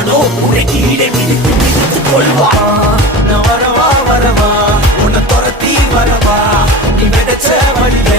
எவனோ உன்னை கீழே மிதித்து மிதித்து கொள்வான். நான் வரவா வரவா உன்னை துரத்தி வரவா நீ விதைச்ச வழிய